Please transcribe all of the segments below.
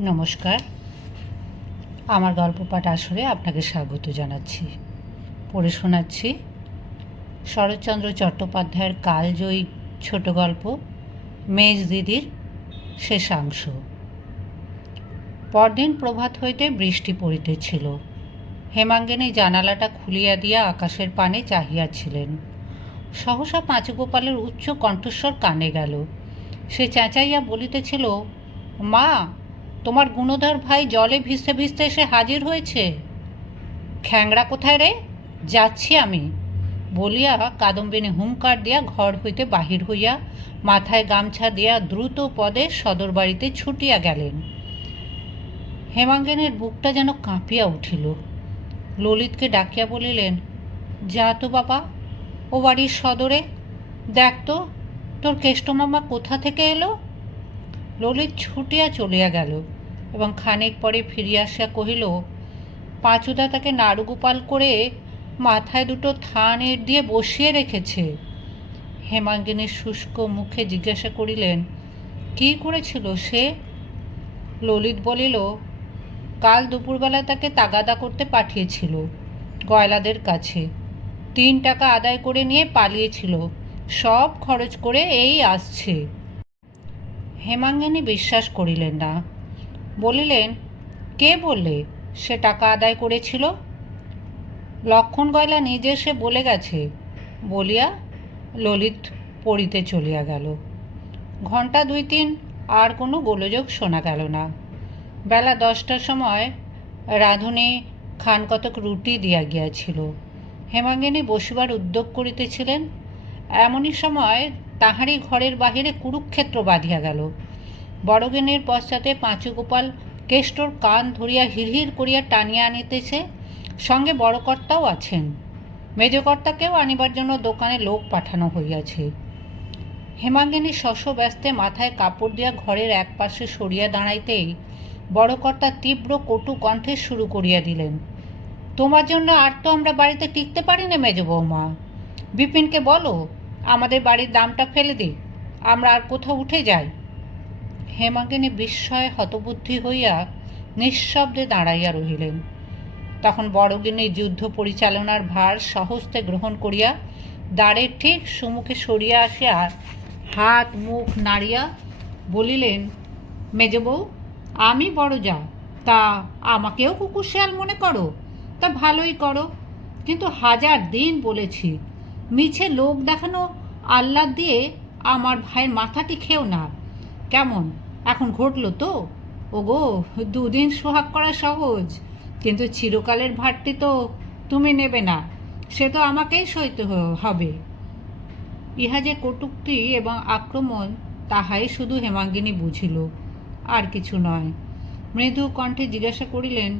নমস্কার। আমার গল্প পাঠ আসরে আপনাকে স্বাগত জানাচ্ছি। পড়ে শোনাচ্ছি শরৎচন্দ্র চট্টোপাধ্যায়ের কালজয়ী ছোট গল্প, মেজ দিদির শেষাংশ। পরদিন প্রভাত হইতে বৃষ্টি পড়িতেছিল। হেমাঙ্গিনী জানালাটা খুলিয়া দিয়া আকাশের পানে চাহিয়াছিলেন। সহসা পাঁচগোপালের উচ্চ কণ্ঠস্বর কানে গেল। সে চেঁচাইয়া বলিতেছিল, মা তোমার গুণধর ভাই জলে ভিজতে ভিজতে এসে হাজির হয়েছে? খ্যাংড়া কোথায় রে? যাচ্ছি আমি। বলিয়া কাদম্বিনী হুঙ্কার দিয়া ঘর হইতে বাহির হইয়া মাথায় গামছা দিয়া দ্রুত পদে সদর বাড়িতে ছুটিয়া গেলেন। হেমাঙ্গেনের বুকটা যেন কাঁপিয়া উঠিল। ললিতকে ডাকিয়া বলিলেন, যা তো বাবা, ও বাড়ির সদরে। দেখ তো, তোর কেষ্টমামা কোথা থেকে এলো? ললিত ছুটিয়া চলিয়া গেল। এবং খানিক পরে ফিরিয়া আসিয়া কহিল, পাঁচুদা তাকে নাড়ুগোপাল করে মাথায় দুটো থান থানের দিয়ে বসিয়ে রেখেছে। হেমাঙ্গিনীর শুষ্ক মুখে জিজ্ঞাসা করিলেন, কী করেছিল সে? ললিত বলিল, কাল দুপুরবেলা তাকে তাগাদা করতে পাঠিয়েছিল গয়লাদের কাছে। তিন টাকা আদায় করে নিয়ে পালিয়েছিল। সব খরচ করে এই আসছে। হেমাঙ্গিনী বিশ্বাস করিলেন না। বলিলেন, কে বললে সে টাকা আদায় করেছিল? লক্ষণ গয়লা নিজে সে বলে গেছে, বলিয়া ললিত পড়িতে চলিয়া গেল। ঘণ্টা দুই তিন আর কোনো গোলযোগ শোনা গেল না। বেলা দশটার সময় রাঁধুনি খান কতক রুটি দিয়া গিয়াছিল। হেমাঙ্গিনী বসিবার উদ্যোগ করিতেছিলেন, এমনই সময় তাহারই ঘরের বাহিরে কুরুক্ষেত্র বাঁধিয়া গেল। বড়গিনীর পশ্চাতে পাঁচুগোপাল কেষ্টর কান ধরিয়া হিরহির করিয়া টানিয়া আনিতেছে, সঙ্গে বড়কর্তাও আছেন। মেজকর্তাকেও আনিবার জন্য দোকানে লোক পাঠানো হইয়াছে। হেমাঙ্গিনী শশ ব্যস্তে মাথায় কাপড় দিয়া ঘরের এক পাশে সরিয়া দাঁড়াইতেই বড়কর্তা তীব্র কটু কণ্ঠে শুরু করিয়া দিলেন, তোমার জন্য আর তো আমরা বাড়িতে টিকতে পারি না, মেজ বৌমা। বিপিনকে বলো, আমাদের বাড়ির দামটা ফেলে দিই আমরা আর কোথাও উঠে যাই। হেমাঙ্গিনী বিস্ময়ে হতবুদ্ধি হইয়া নিঃশব্দে দাঁড়াইয়া রহিলেন। তখন বড়গিনী যুদ্ধ পরিচালনার ভার সহস্তে গ্রহণ করিয়া দ্বারের ঠিক সুমুখে সরিয়া আসিয়া হাত, মুখ নাড়িয়া বলিলেন, মেজবউ, আমি বড় যা, তা আমাকেও কুকুর শেয়াল মনে করো, তা ভালোই করো। কিন্তু হাজার দিন বলেছি, মিছে লোক দেখানো আহ্লাদ দিয়ে আমার ভাইয়ের মাথাটি খেও না। কেমন? এখন ঘটলো তো? ওগো, দুদিন সোহাগ করা সহজ। কিন্তু চিরকালের ভারটি তো তুমি নেবে না, সে তো আমাকেই সইতে হবে। ইহা যে কটুক্তি এবং আক্রমণ, তাহাই শুধু হেমাঙ্গিনী বুঝিল, আর কিছু নয়। মৃদু কণ্ঠে জিজ্ঞাসা করিলেন,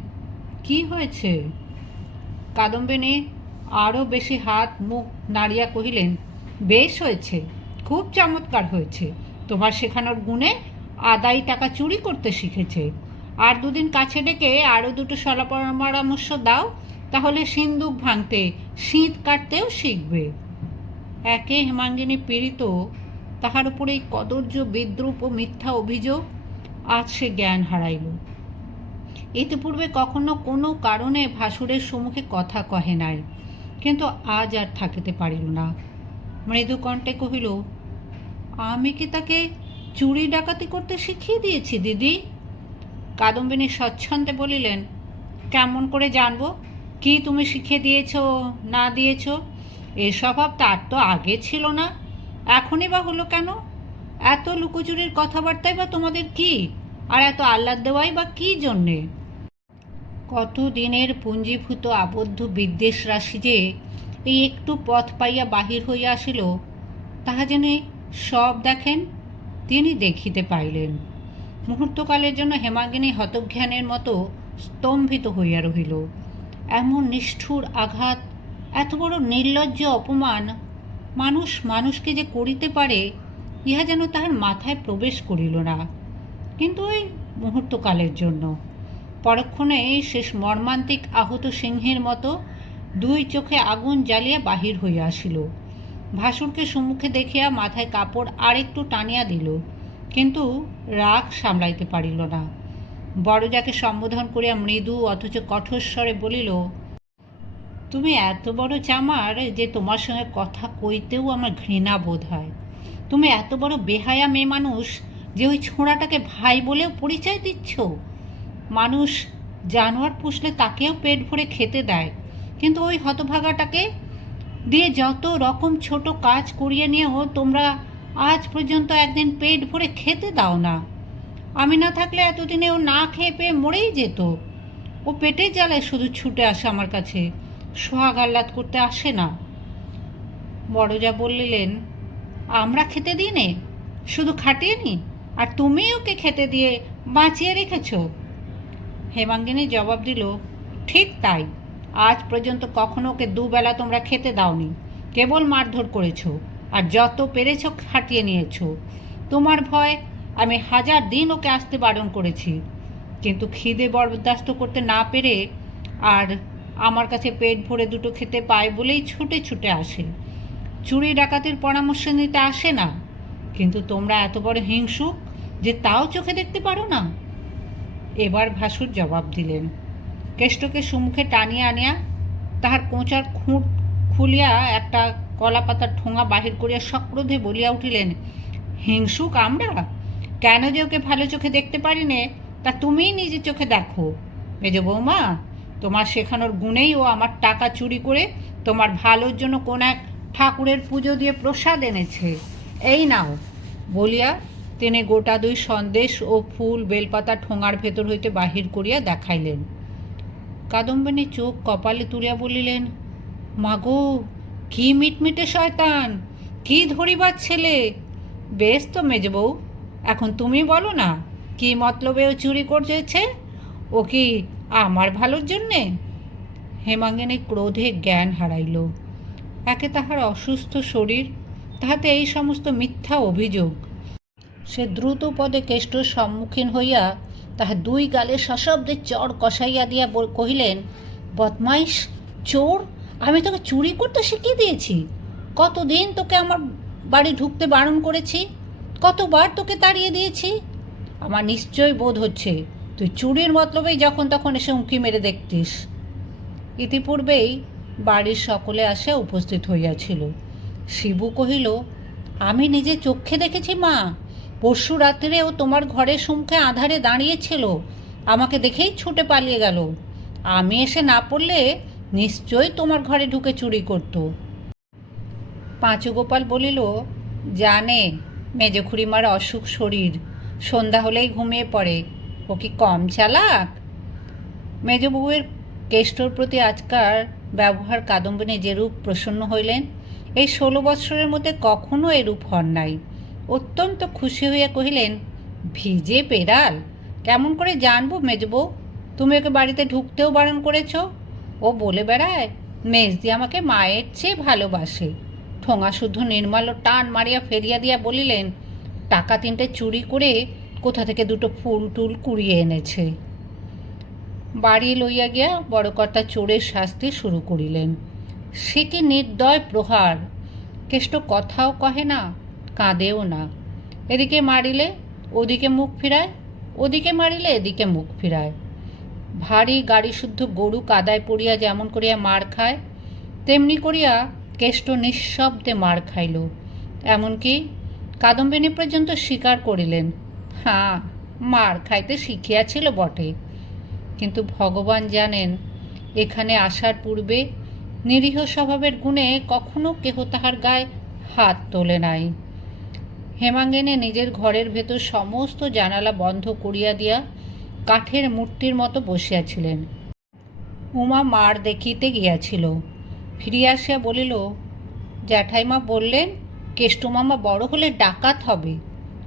কি হয়েছে? কাদম্বিনী আরও বেশি হাত মুখ নাড়িয়া কহিলেন, বেশ হয়েছে, খুব চমৎকার হয়েছে। তোমার শেখানোর গুণে আদায় টাকা চুরি করতে শিখেছে। আর দুদিন কাছে ডেকে আরও দুটো সলা পরামর্শ দাও, তাহলে সিন্দুক ভাঙতে শীত কাটতেও শিখবে। একে হেমাঙ্গিনী পীড়িত, তাহার উপরে এই কদর্য, বিদ্রুপ ও মিথ্যা অভিযোগ, আজ সে জ্ঞান হারাইল। ইতিপূর্বে কখনো কোনো কারণে ভাসুরের সম্মুখে কথা কহে নাই, কিন্তু আজ আর থাকিতে পারিল না। মৃদুকণ্ঠে কহিল আমি কি তাকে চুরি ডাকাতি করতে শিখিয়ে দিয়েছি, দিদি? কাদম্বিনী স্বচ্ছন্দে বলিলেন, কেমন করে জানব? কি তুমি শিখে দিয়েছ, না দিয়েছ? এ স্বভাব তার তো আগে ছিল না। এখনই বা হলো কেন? এত লুকোচুরির কথাবার্তাই বা তোমাদের কি? আর এত আহ্লাদ দেওয়াই বা কী জন্যে? কত দিনের পুঞ্জীভূত আবদ্ধ বিদ্বেষ রাশি যে এই একটু পথ পাইয়া বাহির হইয়া আসিল, তাহা জেনে সব দেখেন, তিনি দেখিতে পাইলেন। মুহূর্তকালের জন্য হেমাগিনী হতজ্ঞানের মতো স্তম্ভিত হইয়া রহিল। এমন নিষ্ঠুর আঘাত, এত বড় নির্লজ্জ অপমান মানুষ মানুষকে যে করিতে পারে, ইহা যেন তাহার মাথায় প্রবেশ করিল না। কিন্তু ওই মুহূর্তকালের জন্য পরক্ষণে শেষ মর্মান্তিক আহত সিংহের মতো দুই চোখে আগুন জ্বালিয়া বাহির হইয়া আসিল। ভাসুরকে সম্মুখে দেখিয়া মাথায় কাপড় আরেকটু টানিয়া দিল, কিন্তু রাগ সামলাইতে পারিল না। বড়জাকে সম্বোধন করিয়া মৃদু অথচ কঠোর স্বরে বলিল, তুমি এত বড় চামার যে তোমার সঙ্গে কথা কইতেও আমার ঘৃণা বোধ হয়। তুমি এত বড় বেহায়া মেয়ে মানুষ যে ওই ছোঁড়াটাকে ভাই বলেও পরিচয় দিচ্ছ। মানুষ জানোয়ার পুষলে তাকেও পেট ভরে খেতে দেয়, কিন্তু ওই হতভাগাটাকে দিয়ে যত রকম ছোট কাজ করিয়ে নিয়েও তোমরা আজ পর্যন্ত একদিন পেট ভরে খেতে দাও না। আমি না থাকলে এতদিনে ও না খেয়ে পেয়ে মরেই যেত। ও পেটে জ্বালায় শুধু ছুটে আসে আমার কাছে। সোহাগ আহ্লাদ করতে আসে না। বড়জা বললেন, আমরা খেতে দিই নে। শুধু খাটিয়ে নি? আর তুমি ওকে খেতে দিয়ে বাঁচিয়ে রেখেছ? হেমাঙ্গিনী জবাব দিল, ঠিক তাই। আজ পর্যন্ত কখনো ওকে দুবেলা তোমরা খেতে দাওনি। কেবল মারধর করেছ, আর যত পেরেছ খাটিয়ে নিয়েছো। তোমার ভয়, আমি হাজার দিন ওকে আসতে বারণ করেছি। কিন্তু খিদে বরদাস্ত করতে না পেরে আর আমার কাছে পেট ভরে দুটো খেতে পায় বলেই ছুটে ছুটে আসে। চুরি ডাকাতির পরামর্শ নিতে আসে না। কিন্তু তোমরা এত বড় হিংসুক যে তাও চোখে দেখতে পারো না। এবার ভাসুর জবাব দিলেন কেষ্টকে সুমুখে টানিয়া আনিয়া তাহার কোঁচার খুঁট খুলিয়া একটা কলা পাতার ঠোঙা বাহির করিয়া সক্রোধে বলিয়া উঠিলেন হিংসুক আমরা কেন যে ওকে ভালো চোখে দেখতে পারি নে তা তুমিই নিজে চোখে দেখো। মেজ বৌমা, তোমার শেখানোর গুণেই ও আমার টাকা চুরি করে তোমার ভালোর জন্য কোন এক ঠাকুরের পুজো দিয়ে প্রসাদ এনেছে। এই নাও। বলিয়া তিনি গোটা দুই সন্দেশ ও ফুল বেলপাতা ঠোঙার ভেতর হইতে বাহির করিয়া দেখাইলেন। কাদম্বিনী চোখ কপালে তুলিয়া বলিলেন মাগো কি মিটমিটে শয়তান, কি ধরিবার ছেলে? বেশ তো মেজবউ, এখন তুমি বলো না, কি মতলবে ও চুরি করছে? ও কি আমার ভালোর জন্যে? হেমাঙ্গিনী ক্রোধে জ্ঞান হারাইল। একে তাহার অসুস্থ শরীর, তাহাতে এই সমস্ত মিথ্যা অভিযোগ। সে দ্রুত পদে কেষ্টর সম্মুখীন হইয়া তাহার দুই গালে সশব্দে চর কষাইয়া দিয়া কহিলেন, বদমাইশ, চোর, আমি তোকে চুরি করতে শিখিয়ে দিয়েছি। কতদিন তোকে আমার বাড়ি ঢুকতে বারণ করেছি? কতবার তোকে তাড়িয়ে দিয়েছি? আমার নিশ্চয় বোধ হচ্ছে, তুই চুরির মতলবেই যখন তখন এসে উঁকি মেরে দেখতিস ইতিপূর্বেই বাড়ির সকলে আসে উপস্থিত হইয়াছিল। শিবু কহিল, আমি নিজে চোখে দেখেছি, মা। পরশু রাত্রে ও তোমার ঘরের সম্মুখে আধারে দাঁড়িয়েছিল, আমাকে দেখেই ছুটে পালিয়ে গেল। আমি এসে না পড়লে নিশ্চয়ই তোমার ঘরে ঢুকে চুরি করত। পাঁচুগোপাল বলিল, জানে, মেজো খুড়িমার অসুখ শরীর, সন্ধ্যা হলেই ঘুমিয়ে পড়ে। ও কি কম চালাক? মেজ বউয়ের কেষ্টর প্রতি আজকার ব্যবহার কাদম্বিনী যেরূপ প্রসন্ন হইলেন, এই ষোলো বৎসরের মধ্যে কখনো এরূপ হন নাই। অত্যন্ত খুশি হইয়া কহিলেন, ভিজে পেরাল কেমন করে জানব মেজবউ, তুমি ওকে বাড়িতে ঢুকতেও বারণ করেছ? ও বলে বেড়ায়, মেজদি আমাকে মায়ের চেয়ে ভালোবাসে। ঠোঙা শুদ্ধ নির্মাল টান মারিয়া ফেরিয়া দিয়া বলিলেন, টাকা তিনটে চুরি করে কোথা থেকে দুটো ফুল টুল কুড়িয়ে এনেছে? বাড়ি লইয়া গিয়া বড়কর্তা চোরের শাস্তি শুরু করিলেন। সে কি নির্দয় প্রহার, কেষ্ট কথাও কহে না কাঁদেও না। এদিকে মারিলে ওদিকে মুখ ফিরায়, ওদিকে মারিলে এদিকে মুখ ফিরায়। ভারী গাড়ি শুদ্ধ গরু কাদায় পড়িয়া যেমন করিয়া মার খায়, তেমনি করিয়া কেষ্ট নিঃশব্দে মার খাইল। এমনকি কাদম্বিনী পর্যন্ত স্বীকার করিলেন। হ্যাঁ মার খাইতে শিখিয়াছিল বটে। কিন্তু ভগবান জানেন, এখানে আসার পূর্বে নিরীহ স্বভাবের গুণে কখনো কেহ তাহার গায়ে হাত তোলে নাই। হেমাঙ্গিনী নিজের ঘরের ভেতর সমস্ত জানালা বন্ধ করিয়া দিয়া কাঠের মূর্তির মতো বসিয়াছিলেন। উমা মার দেখিতে গিয়াছিল। ফিরিয়া আসিয়া বলিল, জ্যাঠাইমা বললেন, কেষ্টমামা বড় হলে ডাকাত হবে।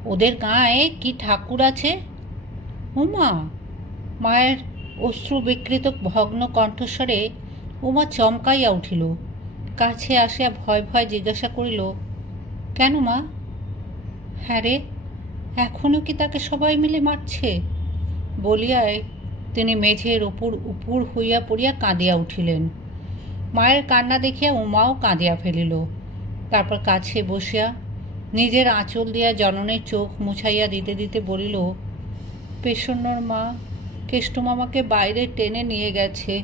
ওদের গায়ে কি ঠাকুর আছে? উমা, মায়ের অশ্রু বিকৃত ভগ্ন কণ্ঠস্বরে উমা চমকাইয়া উঠিল। কাছে আসিয়া ভয় ভয় জিজ্ঞাসা করিল, কেন মা? হ্যাঁ রে এখনও কি তাকে সবাই মিলে মারছে? বলিয়ায় তিনি মেঝের ওপর উপুর হইয়া পড়িয়া কাঁদিয়া উঠিলেন। মায়ের কান্না দেখিয়া উমাও কাঁদিয়া ফেলিল। তারপর কাছে বসিয়া নিজের আঁচল দিয়া জননের চোখ মুছাইয়া দিতে দিতে বলিল পেশন্যর মা কেষ্টমামাকে বাইরে টেনে নিয়ে গেছে।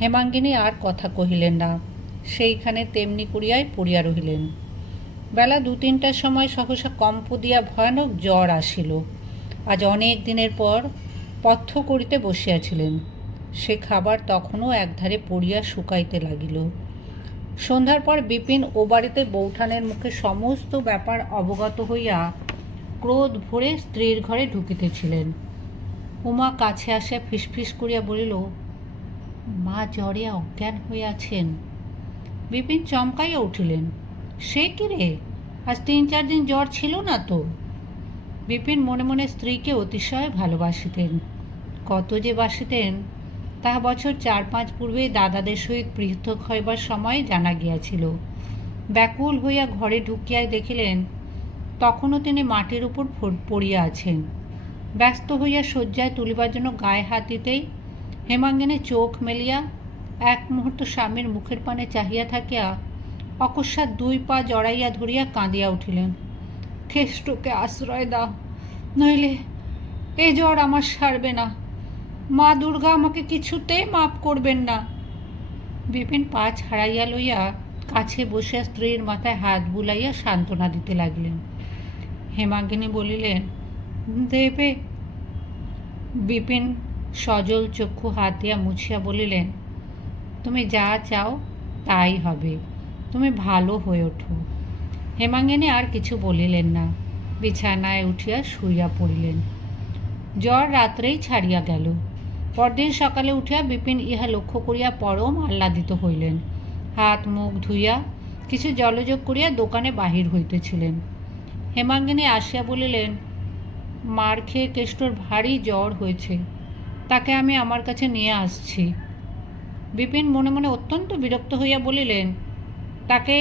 হেমাঙ্গিনী আর কথা কহিলেন না। সেইখানে তেমনি করিয়াই পড়িয়া রহিলেন। বেলা দু তিনটার সময় সহসা কম্প দিয়া ভয়ানক জ্বর আসিল। আজ অনেক দিনের পর পথ্য করিতে বসিয়াছিলেন। সে খাবার তখনও একধারে পড়িয়া শুকাইতে লাগিল। সন্ধ্যার পর বিপিন ও বাড়িতে বৌঠানের মুখে সমস্ত ব্যাপার অবগত হইয়া ক্রোধ ভরে স্ত্রীর ঘরে ঢুকিতেছিলেন। উমা কাছে আসিয়া ফিসফিস করিয়া বলিল, মা জ্বরে অজ্ঞান হইয়াছেন। বিপিন চমকাইয়া উঠিলেন, সে কি রে? আজ তিন চার দিন জ্বর ছিল না তো। বিপিন মনে মনে স্ত্রীকে অতিশয় ভালোবাসিতেন। কত যে বাসিতেন তাহা বছর চার পাঁচ পূর্বে দাদাদের সহিত পৃথক হইবার সময় জানা গিয়াছিল। ব্যাকুল হইয়া ঘরে ঢুকিয়াই দেখিলেন, তখনও তিনি মাটির উপর পড়িয়া আছেন। ব্যস্ত হইয়া শয্যায় তুলিবার জন্য গায়ে হাত দিতেই হেমাঙ্গিনী চোখ মেলিয়া এক মুহূর্ত স্বামীর মুখের পানে চাহিয়া থাকিয়া অকস্মাৎ দুই পা জড়াইয়া ধরিয়া কাঁদিয়া উঠিলেন। কেষ্টকে আশ্রয় দাও, নইলে এ জ্বর আমার সারবে না। মা দুর্গা আমাকে কিছুতেই মাপ করবেন না। বিপিন পা ছাড়াইয়া লইয়া কাছে বসিয়া স্ত্রীর মাথায় হাত বুলাইয়া সান্ত্বনা দিতে লাগলেন। হেমাঙ্গিনী বলিলেন, দেবে। বিপিন সজল চক্ষু হাত দিয়া মুছিয়া বলিলেন, তুমি যা চাও তাই হবে। তুমি ভালো হয়ে ওঠো। হেমাঙ্গিনী আর কিছু বলিলেন না। বিছানায় উঠিয়া শুইয়া পড়িলেন। জ্বর রাত্রেই ছাড়িয়া গেল। পরদিন সকালে উঠিয়া বিপিন ইহা লক্ষ্য করিয়া পরম আহ্লাদিত হইলেন। হাত, মুখ ধুইয়া কিছু জলযোগ করিয়া দোকানে বাহির হইতেছিলেন। হেমাঙ্গিনী আসিয়া বলিলেন, মার খেয়ে কেষ্টর ভারী জ্বর হয়েছে। তাকে আমি আমার কাছে নিয়ে আসছি। বিপিন মনে মনে অত্যন্ত বিরক্ত হইয়া বলিলেন তাকে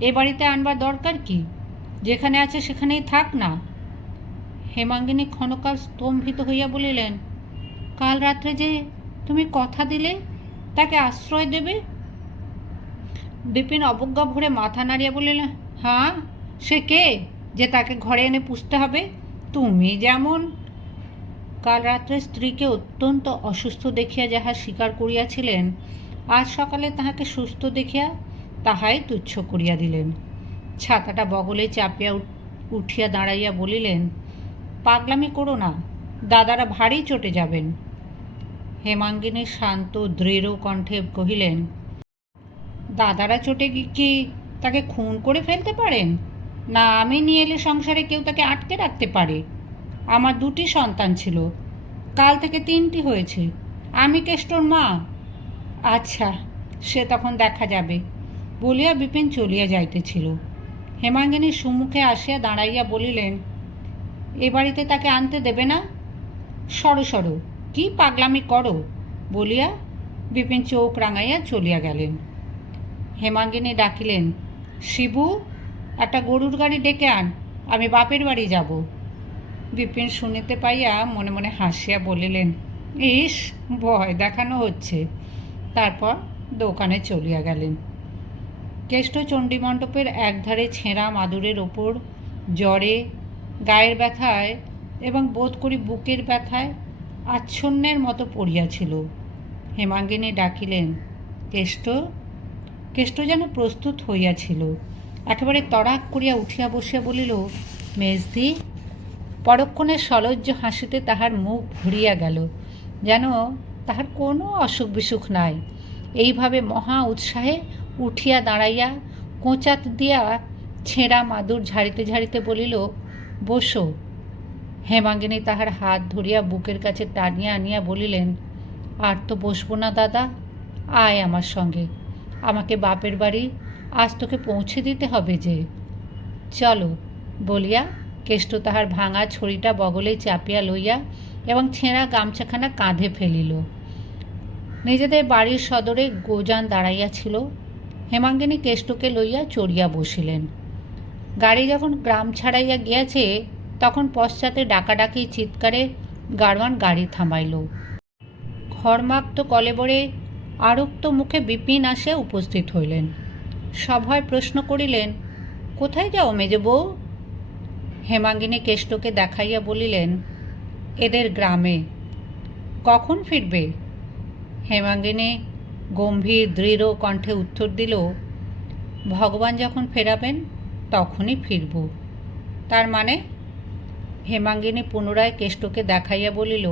এ বাড়িতে আনবার দরকার কি? যেখানে আছে সেখানেই থাক না। হেমাঙ্গিনী ক্ষণকাল স্তম্ভিত হইয়া বলিলেন, কাল রাত্রে যে তুমি কথা দিলে, তাকে আশ্রয় দেবে? বিপিন অবজ্ঞা ভরে মাথা নাড়িয়া বলিলেন হ্যাঁ সে কে যে তাকে ঘরে এনে পুষতে হবে? তুমি যেমন। কাল রাত্রে স্ত্রীকে অত্যন্ত অসুস্থ দেখিয়া যাহা স্বীকার করিয়াছিলেন, আজ সকালে তাহাকে সুস্থ দেখিয়া তাহাই তুচ্ছ করিয়া দিলেন। ছাতাটা বগলে চাপিয়া উঠিয়া দাঁড়াইয়া বলিলেন, পাগলামি করো না, দাদারা ভারী চটে যাবেন। হেমাঙ্গিনী শান্ত দৃঢ় কণ্ঠে কহিলেন, দাদারা চটে কি তাকে খুন করে ফেলতে পারেন? না, আমি নিয়ে এলে সংসারে কেউ তাকে আটকে রাখতে পারে। আমার দুটি সন্তান ছিল, কাল থেকে তিনটি হয়েছে। আমি কেষ্টর মা। আচ্ছা সে তখন দেখা যাবে। বলিয়া বিপিন চলিয়া যাইতেছিল। হেমাঙ্গিনী সুমুখে আসিয়া দাঁড়াইয়া বলিলেন, এ বাড়িতে তাকে আনতে দেবে না? সরো সরো, কি পাগলামি করো? বলিয়া বিপিন চোখ রাঙাইয়া চলিয়া গেলেন। হেমাঙ্গিনী ডাকিলেন, শিবু, একটা গরুর গাড়ি ডেকে আন, আমি বাপের বাড়ি যাব। বিপিন শুনিতে পাইয়া মনে মনে হাসিয়া বলিলেন, ইস, ভয় দেখানো হচ্ছে। তারপর দোকানে চলিয়া গেলেন। কেষ্ট চণ্ডীমণ্ডপের একধারে ছেঁড়া মাদুরের ওপর, জ্বরে, গায়ের ব্যথায় এবং বোধ করি বুকের ব্যথায় আচ্ছন্নের মতো পড়িয়াছিল। হেমাঙ্গিনী ডাকিলেন, কেষ্ট কেষ্ট যেন প্রস্তুত হইয়াছিল। একেবারে তড়াক করিয়া উঠিয়া বসিয়া বলিল, মেজদি, পরক্ষণে সলজ্জ হাসিতে তাহার মুখ ভরিয়া গেল, যেন তাহার কোনো অসুখ বিসুখ নাই। এইভাবে মহা উৎসাহে উঠিয়া দাঁড়াইয়া কোঁচাত দিয়া ছেঁড়া মাদুর ঝাড়িতে ঝাড়িতে বলিল, বসো। হেমাঙ্গিনী তাহার হাত ধরিয়া বুকের কাছে টানিয়া আনিয়া বলিলেন, আর তো বসবো না দাদা, আয় আমার সঙ্গে। আমাকে বাপের বাড়ি, আজ তোকে পৌঁছে দিতে হবে যে। চলো, বলিয়া কেষ্ট তাহার ভাঙা ছড়িটা বগলে চাপিয়া লইয়া এবং ছেঁড়া গামছাখানা কাঁধে ফেলিল। নিজেদের বাড়ির সদরে গোজান দাঁড়াইয়াছিল। হেমাঙ্গিনী কেষ্টকে লইয়া চড়িয়া বসিলেন। গাড়ি যখন গ্রাম ছাড়াইয়া গিয়াছে, তখন পশ্চাতে ডাকাডাকি চিৎকারে গাড়োয়ান গাড়ি থামাইল। ঘরমাক্ত কলেবরে আরক্ত মুখে বিপিন আসিয়া উপস্থিত হইলেন। সভায় প্রশ্ন করিলেন, কোথায় যাও মেজে বউ? হেমাঙ্গিনী কেষ্টকে দেখাইয়া বলিলেন, এদের গ্রামে। কখন ফিরবে? হেমাঙ্গিনী গম্ভীর, দৃঢ় কণ্ঠে উত্তর দিল, ভগবান যখন ফেরাবেন, তখনই ফিরব। তার মানে? হেমাঙ্গিনী পুনরায় কেষ্টকে দেখাইয়া বলিল,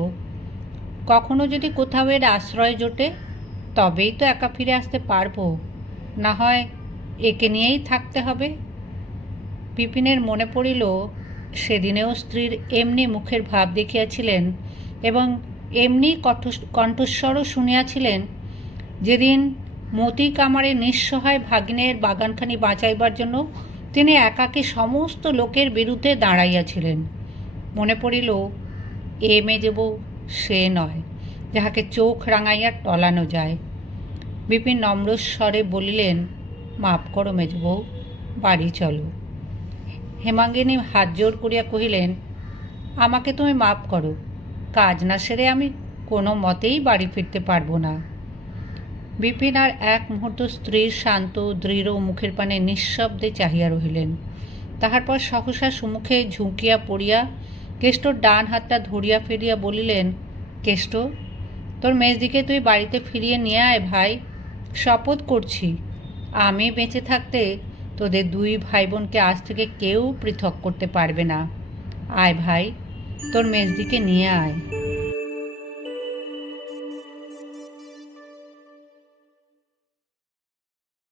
কখনো যদি কোথাও এর আশ্রয় জোটে, তবেই তো একা ফিরে আসতে পারব। না হয় একে নিয়েই থাকতে হবে। বিপিনের মনে পড়িল, সেদিনেও স্ত্রীর এমনি মুখের ভাব দেখিয়াছিলেন এবং এমনি কণ্ঠস্বরও শুনিয়াছিলেন যেদিন মতি কামারে নিঃসহায় ভাগ্নের বাগানখানি বাঁচাইবার জন্য তিনি একাকী সমস্ত লোকের বিরুদ্ধে দাঁড়াইয়াছিলেন। মনে পড়িল, এ মেজবউ সে নয়, যাহাকে চোখ রাঙাইয়া টলানো যায়। বিপিন নম্রস্বরে বলিলেন মাপ করো মেজবউ বাড়ি চলো। হেমাঙ্গিনী হাত জোর করিয়া কহিলেন, আমাকে তুমি মাপ করো, কাজ না সেরে আমি কোনো মতেই বাড়ি ফিরতে পারব না। বিপিন আর এক মুহূর্ত স্ত্রীর শান্ত, দৃঢ় মুখের পানে নিঃশব্দে চাহিয়া রহিলেন। তাহার পর সহসা সুমুখে ঝুঁকিয়া পড়িয়া কেষ্টর ডান হাতটা ধরিয়া ফিরিয়া বলিলেন, কেষ্ট, তোর মেজদিকে তুই বাড়িতে ফিরিয়ে নিয়ে আয় ভাই। শপথ করছি। আমি বেঁচে থাকতে তোদের দুই ভাই বোনকে আজ থেকে কেউ পৃথক করতে পারবে না। আয় ভাই, তোর মেজদিকে নিয়ে আয়।